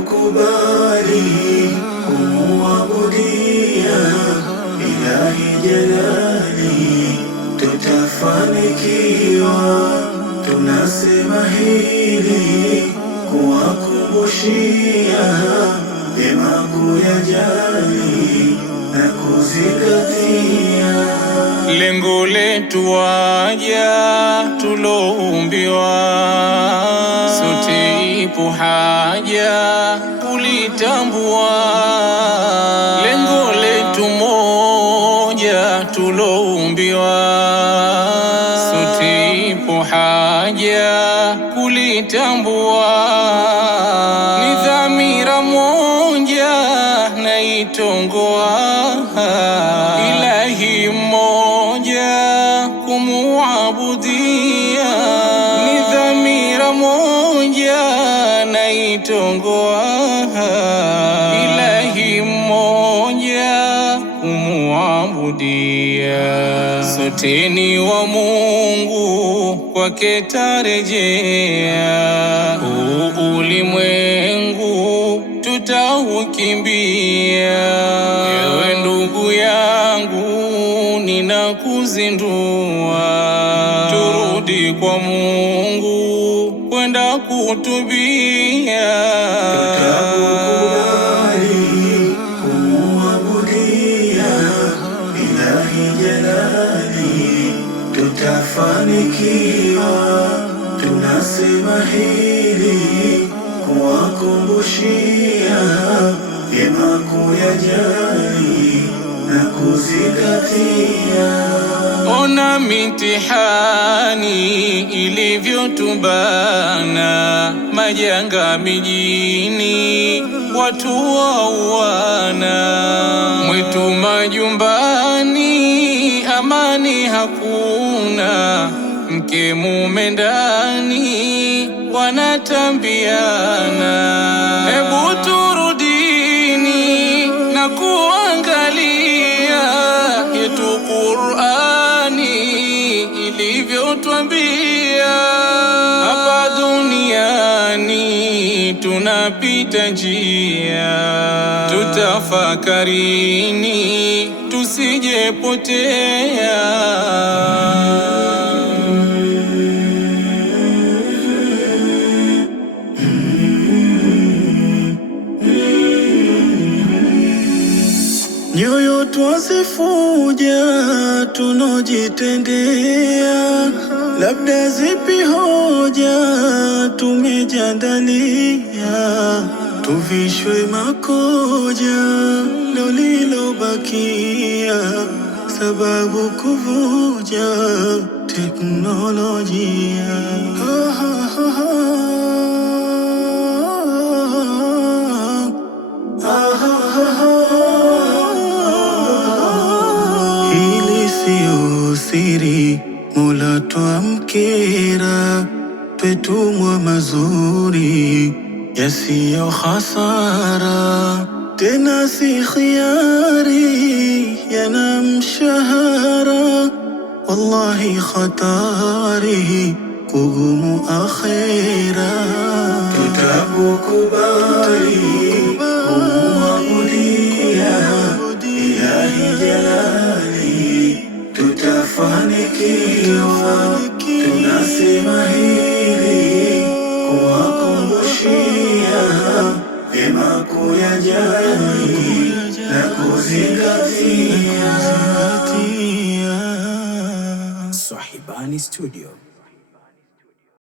Tutakukubali kumuabudia Ilahi Jalali, tutafanikiwa. Tunasema hili kuwakumbushia vyema kuyajali na kuzingatia. Lengo letu waja tuloumbiwa, sote ipo haja kulitambua. Lengo letu moja tuloumbiwa, sote ipo haja kulitambua. Ni dhamira moja na itongoa, Ilahi mmoja kumuabudia. Ni dhamira moja na itongoa, Ilahi mmoja kumuabudia. Sote ni wa Mungu, kwake tarejea. Huu ulimwengu tutaukimbia. Ewe ndugu yangu, ninakuzindua, turudi kwa Mungu kwenda kutubia. Tutakukubali kumuabudia Ilahi Jalali, tutafanikiwa. Tunasema hili kuwakumbushia vyema kuyajali na kuzingatia. Ona mitihani ilivyotubana, majanga mijini, watu wauana. Mwitu majumbani, amani hakuna. Mke mume ndani, wanatambiana. Hebu turudini na kuangalia yetu Qur'ani ilivyotwambia. Hapa duniani tunapita njia, tutafakarini tusijepotea. Nyoyo twazifuja tunojitendea, labda zipi hoja tumejandalia. Tuvishwe makoja ndo lilobakia, sababu kuvuja teknolojia. Hili siyo siri, Mola twamkera, twetumwa mazuri yasiyo hasara. Tena si khiyari, yana mshahara. Wallahi khatari, kugumu akhera. Tutakukubali kumuabudia Ilahi Jalali, tutafanikiwa. Tunasema hili kuwakumbushia vyema kuyajali na kuzingatia. Swahibani Studio.